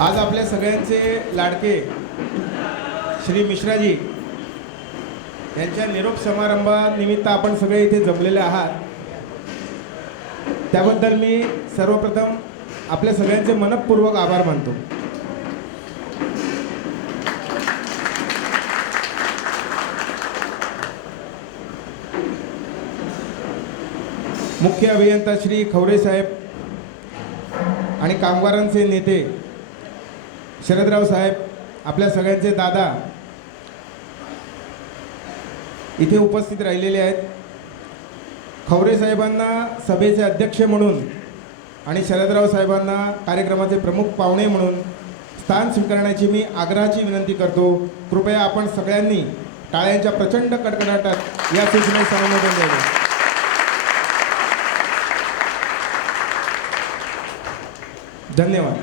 आज आपल्या सगळ्यांचे लाडके श्री मिश्राजी यांच्या निरोप समारंभानिमित्त आपण सगळे इथे जमलेले आहात, त्याबद्दल मी सर्वप्रथम आपल्या सगळ्यांचे मनपूर्वक आभार मानतो। मुख्य अभियंता श्री खवरे साहेब आणि कामगारांचे नेते शरदराव साहेब, आपल्या सगळ्यांचे दादा इथे उपस्थित राहिलेले आहेत। खवरे साहेबांना सभेचे अध्यक्ष म्हणून आणि शरदराव साहेबांना कार्यक्रमाचे प्रमुख पाहुणे म्हणून स्थान स्वीकारण्याची मी आग्रहाची विनंती करतो। कृपया आपण सगळ्यांनी टाळ्यांच्या प्रचंड कडकडाटात या सूचनेस अनुमोदन द्यावे। धन्यवाद।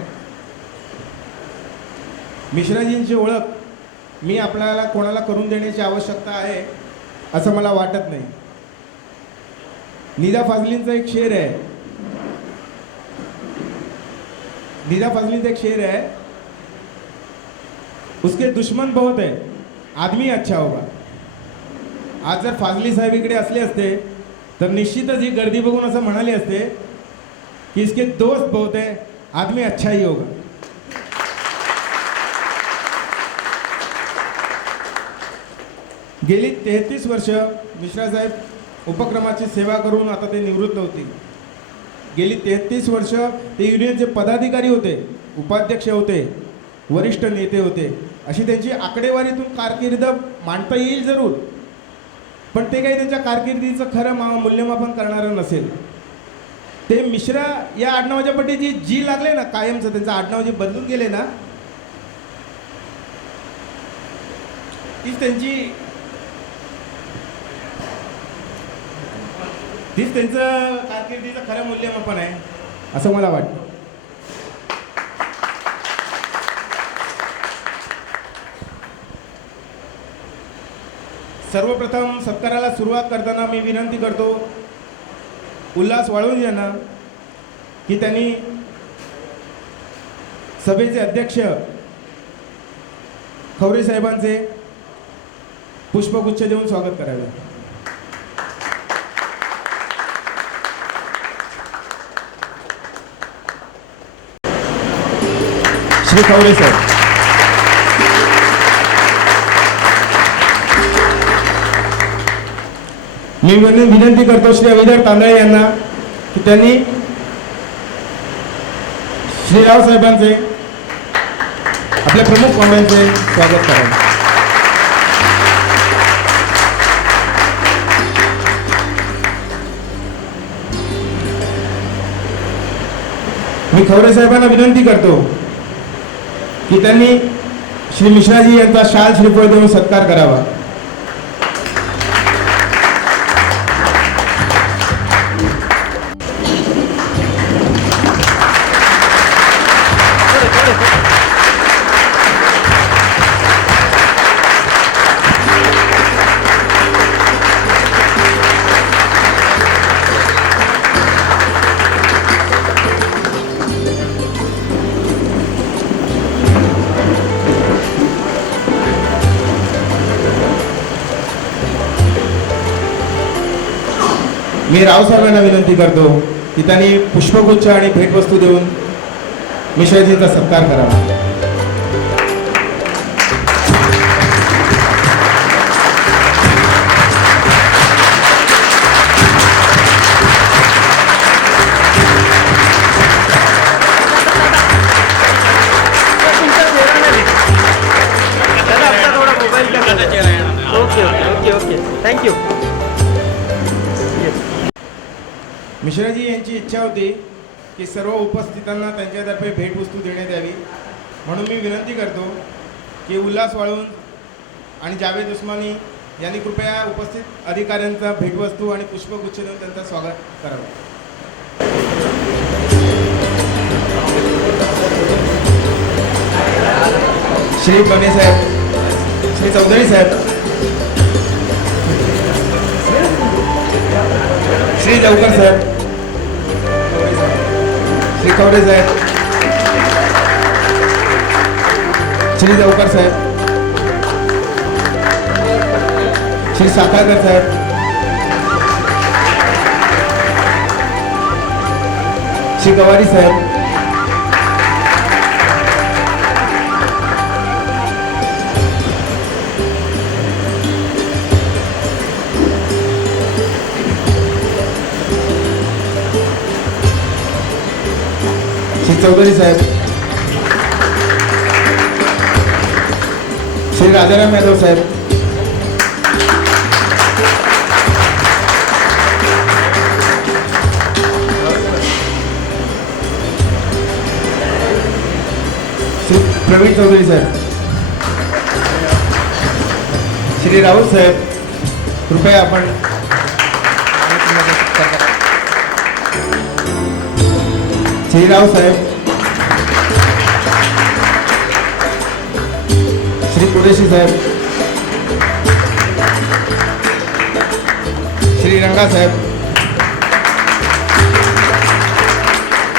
मिश्राजींची ओळख मी आपल्याला कोणाला करून देण्याची आवश्यकता आहे असं मला वाटत नाही। निदा फाजलींचा एक शेर आहे, निदा फाजलींचा एक शेर है, उसके दुश्मन बहुत है, आदमी अच्छा होगा। आज जर फाजली साहेब इकडे असले असते तर निश्चितच ही गर्दी बघून असं म्हणाले असते की इसके दोस्त बहुत है, आदमी अच्छा ही होगा। गेली 33 वर्ष मिश्रा साहेब उपक्रमाची सेवा करून आता ते निवृत्त होते। गेली 33 वर्ष ते युनियनचे पदाधिकारी होते, उपाध्यक्ष होते, वरिष्ठ नेते होते। अशी त्यांची आकडेवारीतून कारकीर्द मांडता येईल जरूर, पण ते काही त्यांच्या कारकिर्दीचं खरं मूल्यमापन करणारं नसेल। ते मिश्रा या आडनावाच्या पट्टी जी लागले ना, कायमचं त्यांचं आडनाव जे बदलून गेले ना, तीच त्यांचं कारकिर्दीचं खरं मूल्यमापन आहे असं मला वाटतं। सर्वप्रथम सत्काराला सुरुवात करताना मी विनंती करतो उल्हास वाळुंज यांना की त्यांनी सभेचे अध्यक्ष खवरे साहेबांचे पुष्पगुच्छ देऊन स्वागत करावे। श्री खवरे साहेब। मी विनंती करतो श्री अविधर तांदळे यांना की त्यांनी श्रीराव साहेबांचे आपल्या प्रमुख पाहुण्यांचे स्वागत करावे। मी खवरे साहेबांना विनंती करतो की त्यांनी श्री मिश्राजी यांचा शाल श्रीफळ देऊन सत्कार करावा। मी रावसाहेबांना विनंती करतो की त्यांनी पुष्पगुच्छ आणि भेटवस्तू देऊन मिश्राजींचा सत्कार करावा। थँक्यू। मिश्राजी यांची इच्छा होती की सर्व उपस्थितांना त्यांच्यातर्फे भेटवस्तू देण्यात यावी, म्हणून मी विनंती करतो की उल्हास वाळुंज आणि जावेद उस्मानी यांनी कृपया उपस्थित अधिकाऱ्यांचा भेटवस्तू आणि पुष्पगुच्छ देऊन त्यांचं स्वागत करावं। श्री बने साहेब, श्री चौधरी साहेब, श्री जवकर साहेब, श्री खवरे साहेब, श्री देवकर साहेब, श्री साखळकर साहेब, श्री गवारी साहेब, श्री चौधरी साहेब, श्री राजाराम यादव साहेब, श्री प्रवीण चौधरी साहेब, श्री राहुल साहेब, कृपया आपण श्री राव साहेब, श्री कुरेशी साहेब, श्री रंगा साहेब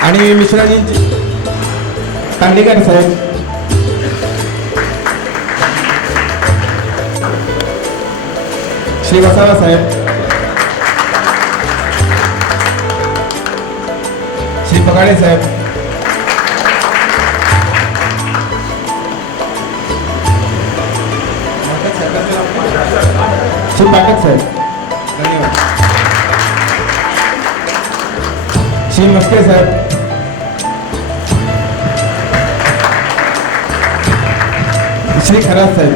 आणि मिश्राजींचे तांडेकर साहेब, श्री वसावा साहेब, श्री पगाडे साहेब, श्री पाठक साहेब, धन्यवाद, श्री मस्के साहेब, श्री खरात साहेब,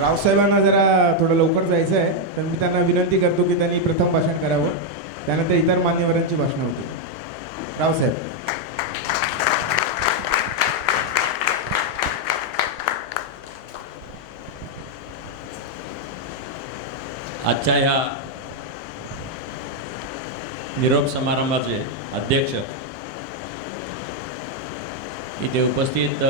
रावसाहेबांना जरा थोडं लवकर जायचं आहे, तर मी त्यांना विनंती करतो की त्यांनी प्रथम भाषण करावं, त्यानंतर इतर मान्यवरांची भाषणं होती. रावसाहेब. आजच्या या निरोप समारंभाचे अध्यक्ष, इथे उपस्थित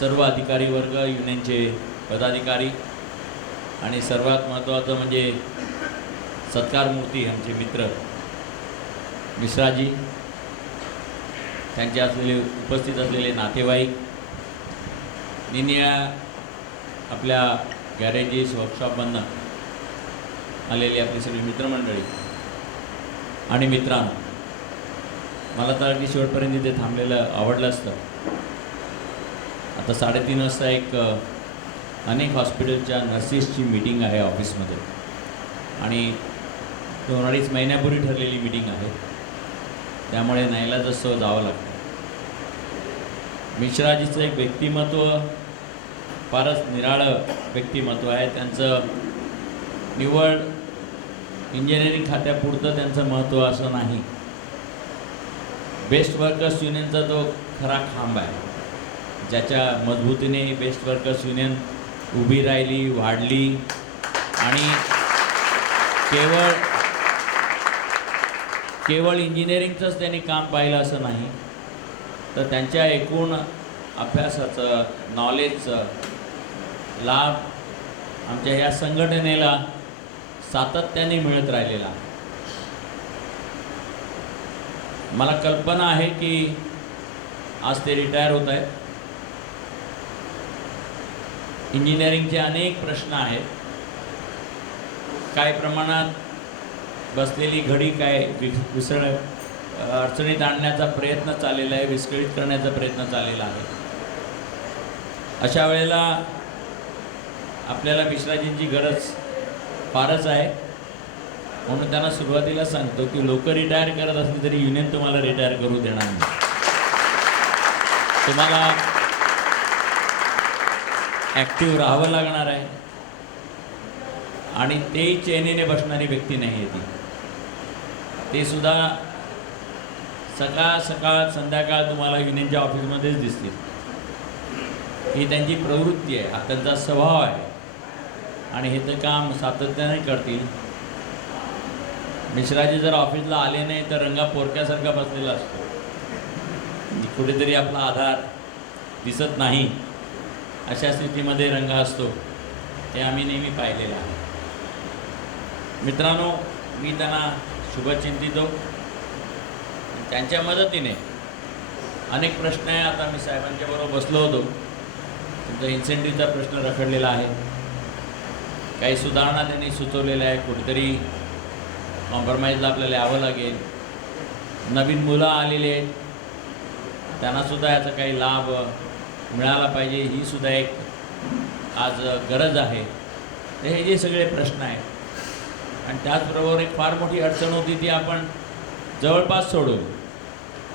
सर्व अधिकारी वर्ग, युनियनचे पदाधिकारी आणि सर्वात महत्त्वाचं म्हणजे सत्कारमूर्ती आमचे मित्र मिश्राजी, त्यांचे असलेले उपस्थित असलेले नातेवाईक, निन्या आपल्या गॅरेजेस वर्कशॉपमधनं आलेली आपली सगळी मित्रमंडळी आणि मित्रांनो, मला तर अगदी शेवटपर्यंत इथे थांबलेलं आवडलं असतं. आता 3:30 वाजता एक अनेक हॉस्पिटलच्या नर्सेसची मीटिंग आहे ऑफिसमध्ये आणि 2-2.5 महिन्यापूर्वी ठरलेली मीटिंग आहे, त्यामुळे नाईलाजास्तव जावं लागतं. मिश्राजीचं एक व्यक्तिमत्व फारच निराळं व्यक्तिमत्व आहे. त्यांचं निवड इंजिनिअरिंग खात्यापुरतं त्यांचं महत्त्व असं नाही. बेस्ट वर्कर्स युनियनचा तो खरा खांब आहे, ज्याच्या मजबूतीने बेस्ट वर्कर्स युनियन उभी राहिली, वाढली आणि केवळ इंजिनिअरिंगचंच त्यांनी काम पाहिलं असं नाही, तर त्यांच्या एकूण अभ्यासाचं, नॉलेजचं लाभ आमच्या ह्या संघटनेला सातत्याने मिळत राहिलेला. मला कल्पना आहे की आज ते रिटायर होत आहेत. इंजिनिअरिंगचे अनेक प्रश्न आहेत, काही प्रमाणात बसलेली घडी काय अडचणीत आणण्याचा प्रयत्न चाललेला आहे, विस्कळीत करण्याचा प्रयत्न चाललेला आहे. अशा वेळेला आपल्याला मिश्राजींची गरज फारच आहे, म्हणून त्यांना सुरुवातीला सांगतो की लोक रिटायर करत असली तरी युनियन तुम्हाला रिटायर करू देणार नाही. तुम्हाला ॲक्टिव्ह राहावं लागणार आहे आणि तेही चेनीने बसणारी व्यक्ती नाही आहे ती. ते सुद्धा सकाळ सकाळ संध्याकाळ तुम्हाला युनियनच्या ऑफिसमध्येच दिसतील. ही त्यांची प्रवृत्ती आहे, हा त्यांचा स्वभाव आहे आणि हे तर काम सातत्याने करतील. मिश्राजी जर ऑफिसला आले नाही तर रंगा पोरक्यासारखा बसलेला असतो, कुठेतरी आपला आधार दिसत नाही, अशा स्थितीमध्ये रंगा असतो. ते आम्ही नेहमी पाहिलेलं आहे. मित्रांनो, मी त्यांना शुभचिंतितो. त्यांच्या मदतीने अनेक प्रश्न आहे. आता मी साहेबांच्या बरोबर बसलो होतो, त्यांचा इन्सेंटिव्हचा प्रश्न रखडलेला आहे, काही सुधारणा त्यांनी सुचवलेल्या आहे. कुठेतरी कॉम्प्रोमाइजला आपल्याला यावं लागेल. नवीन मुलं आलेली आहेत, त्यांनासुद्धा याचा काही लाभ मिळाला पाहिजे, ही सुद्धा एक आज गरज आहे. तर हे जे सगळे प्रश्न आहेत आणि त्याचबरोबर एक फार मोठी अडचण होती ती आपण जवळपास सोडवली.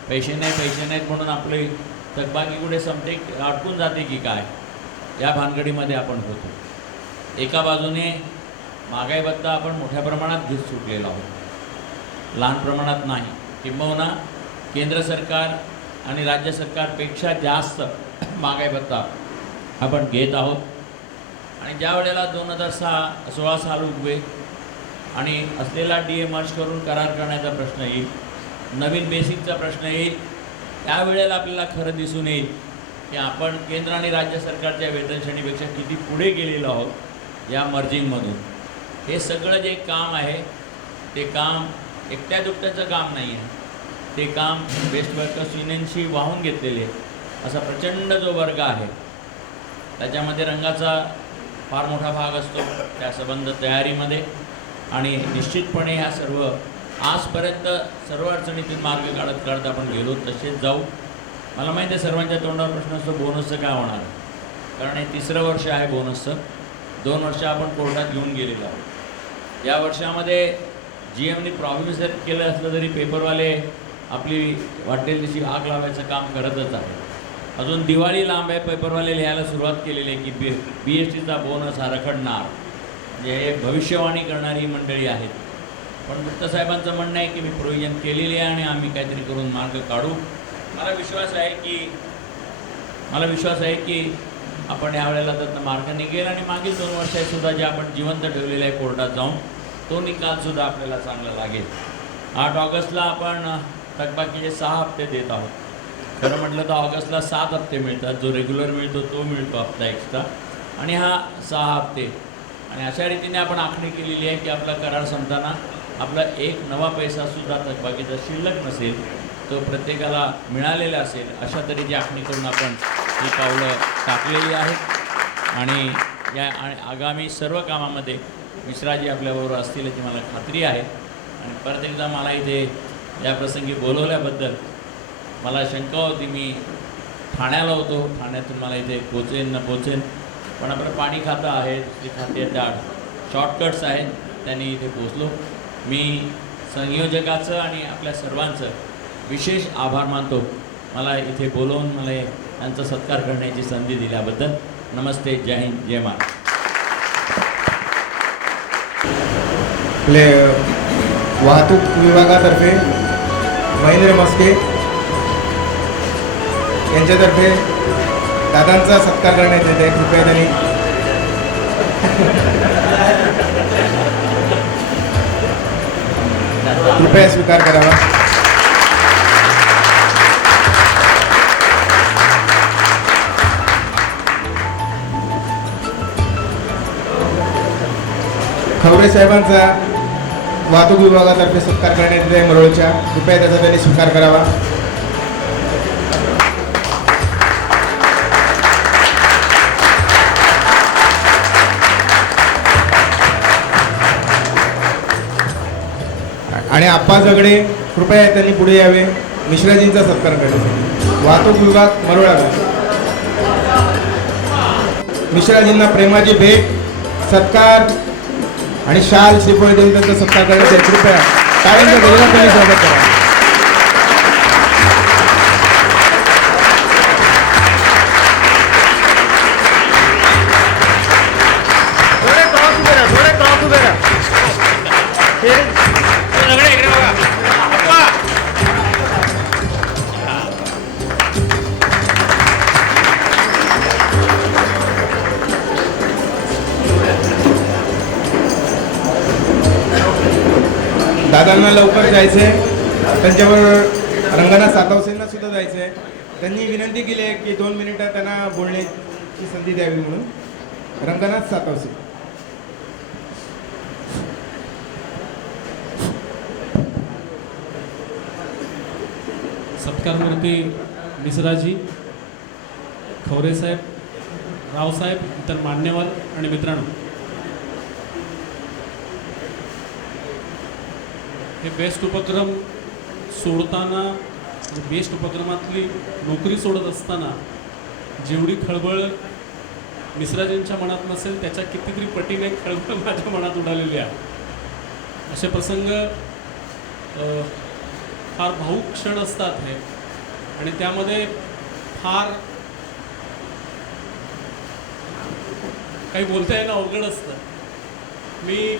पैसे नाहीत म्हणून आपली थकबाकी कुठे संपते, अटकून जाते की काय, या भानगडीमध्ये आपण होतो. एका बाजूने महागाई भत्ता आपण मोठ्या प्रमाणात घेत सुटलेलो आहोत, लहान प्रमाणात नाही. किंबहुना केंद्र सरकार आणि राज्य सरकारपेक्षा जास्त महागाई भत्ता आपण घेत आहोत. आणि ज्या वेळेला 2016 साल उगवे आणि असलेला DA मर्ज करून करार करण्याचा प्रश्न येईल, नवीन बेसिकचा प्रश्न येईल, त्यावेळेला आपल्याला खरं दिसून येईल की आपण केंद्र आणि राज्य सरकारच्या वेतन श्रेणीपेक्षा किती पुढे गेलेलो आहोत या मर्जिंगमधून. हे सगळं जे काम आहे ते काम एकट्या दुकट्याचं काम नाही आहे, ते काम बेस्ट वर्कर्स युनियनशी वाहून घेतलेले असा प्रचंड जो वर्ग आहे त्याच्यामध्ये रंगाचा फार मोठा भाग असतो त्या संबंध तयारीमध्ये. आणि निश्चितपणे ह्या सर्व आजपर्यंत सर्व अडचणीतून मार्ग काढत आपण गेलो, तसेच जाऊ. मला माहिती आहे सर्वांच्या तोंडावर प्रश्न असतो बोनसचं काय होणार, कारण हे 3रं वर्ष आहे बोनसचं. 2 वर्ष आपण कोर्टात घेऊन गेलेलो आहोत. या वर्षामध्ये GMनी प्रॉब्लेम जर केलं असलं तरी पेपरवाले आपली वाटेल तशी आग लावायचं काम करतच आहे. अजून दिवाळी लांब आहे, पेपरवाले लिहायला सुरुवात केलेली आहे की BSTचा बोनस हा रखडणार, म्हणजे हे भविष्यवाणी करणारी मंडळी आहेत. पण मुक्तासाहेबांचं म्हणणं आहे की मी प्रोव्हिजन केलेली आहे आणि आम्ही काहीतरी करून मार्ग काढू. मला विश्वास आहे की आपण यावेळेला त्यातनं मार्ग निघेल आणि मागील 2 वर्षातसुद्धा जे आपण जिवंत ठेवलेलं आहे कोर्टात जाऊन, तो निकालसुद्धा आपल्याला चांगला लागेल. 8 ऑगस्टला आपण थकबाकीचे 6 हप्ते देत आहोत. खरं म्हटलं तर ऑगस्टला 7 हप्ते मिळतात, जो रेग्युलर मिळतो तो मिळतो हप्ता एक्स्ट्रा, आणि हा 6 हप्ते. आणि अशा रीतीने आपण आखणी केलेली आहे की आपला करार संपताना आपला एक नवा पैसासुद्धा थकबाकीचा शिल्लक नसेल, तो प्रत्येकाला मिळालेला असेल, अशा तऱ्हेची आखणी करून आपण ही पावलं टाकलेली आहेत. आणि या आगामी सर्व कामामध्ये मिश्राजी आपल्याबरोबर असतील याची मला खात्री आहे. आणि परत एकदा मला इथे या प्रसंगी बोलवल्याबद्दल मला शंका होती. मी ठाण्याला होतो, ठाण्यातून मला इथे पोचेन पण आपलं पाणी खातं आहे, दुसरी खाते आहेत, त्या शॉर्टकट्स आहेत, त्यांनी इथे पोचलो. मी संयोजकाचं आणि आपल्या सर्वांचं विशेष आभार मानतो, मला इथे बोलवून मला त्यांचा सत्कार करण्याची संधी दिल्याबद्दल. नमस्ते, जय हिंद, जय महाराष्ट्र. आपले वाहतूक विभागातर्फे महेंद्र मस्के यांच्यातर्फे दादांचा सत्कार करण्यात येत आहे. कृपया त्यांनी स्वीकार करावा. खवरे साहेबांचा वाहतूक विभागातर्फे सत्कार करण्यात येत आहे मरोळच्या. कृपया त्याचा त्यांनी स्वीकार करावा. आणि आप्पा झगडे कृपया त्यांनी पुढे यावे मिश्राजींचा सत्कार करण्यासाठी. वाहतूक विभाग मरोळा. मिश्राजींना प्रेमाची भेट, सत्कार आणि शाल श्रीफळ देऊन त्यांचा सत्कार करण्यासाठी कृपया टाळ्यांच्या गजरात त्यांनी स्वागत करा. दादांना लवकर जायचं आहे, त्यांच्याबरोबर रंगनाथ सातवसेंना सुद्धा जायचं आहे. त्यांनी विनंती केली आहे की 2 मिनिटं त्यांना बोलण्याची संधी द्यावी म्हणून. रंगनाथ सातवसे. सत्कारमूर्ती मिश्राजी, खवरेसाहेब, रावसाहेब, इतर मान्यवर आणि मित्रांनो, हे बेस्ट उपक्रम सोडताना, बेस्ट उपक्रमातली नोकरी सोडत असताना जेवढी खळबळ मिश्राजींच्या मनात नसेल त्याच्या कितीतरी पटीने खळबळ माझ्या मनात उडालेली आहे. असे प्रसंग फार भावूक क्षण असतात हे, आणि त्यामध्ये फार काही बोलता येणं अवघड असतं. मी